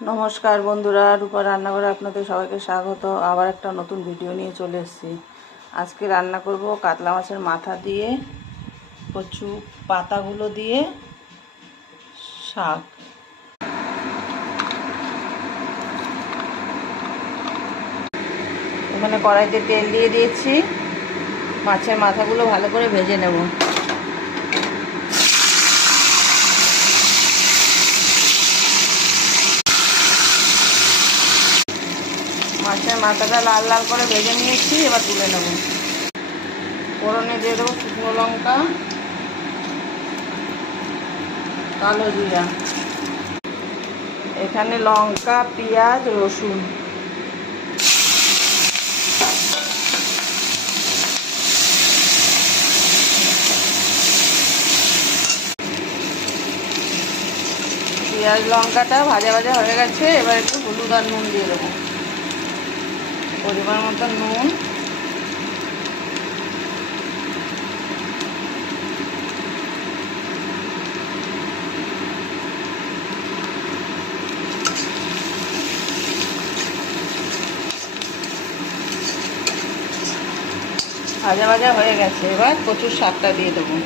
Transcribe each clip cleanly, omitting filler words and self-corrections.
নমস্কার বন্ধুরা, রূপা রান্নাঘরে আপনাদের সবাইকে স্বাগত। আবার একটা নতুন ভিডিও নিয়ে চলে এসেছি। আজকে রান্না করব কাতলা মাছের মাথা দিয়ে কচু পাতাগুলো দিয়ে শাক। এখানে কড়াইতে তেল দিয়ে দিয়েছি, মাছের মাথাগুলো ভালো করে ভেজে নেব। মাছের মাথাটা লাল লাল করে ভেজে নিয়েছি, এবার তুলে নেব। ফোড়নে দিয়ে দেবো শুকনো লঙ্কা, কালো জিরা, এখানে লঙ্কা, পেঁয়াজ, রসুন। পেঁয়াজ লঙ্কাটা ভাজা ভাজা হয়ে গেছে, এবার একটু হলুদ আর নুন দিয়ে দেবো, পরিমাণ মতো নুন। ভাজা ভাজা হয়ে গেছে, এবার কচুর শাকটা দিয়ে দেবো।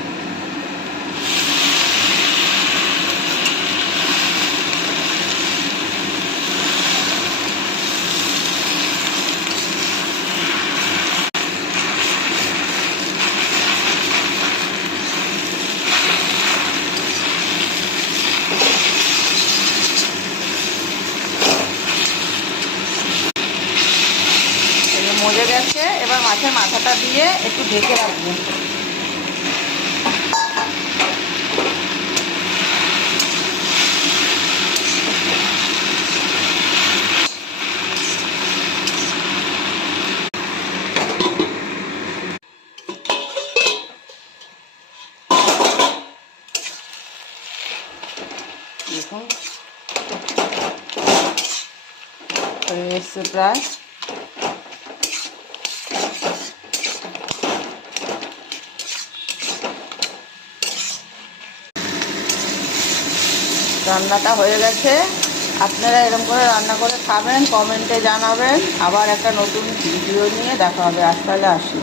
মজে গেছে, এবার মাছের মাথাটা দিয়ে একটু ঢেকে রাখবো। দেখুন হয়ে এসছে প্রায়। রান্নাটা হয়ে গেছে, আপনারা এরকম করে রান্না করে খাবেন, কমেন্টে জানাবেন। আবার একটা নতুন ভিডিও নিয়ে দেখা হবে। আজ তাহলে আসি।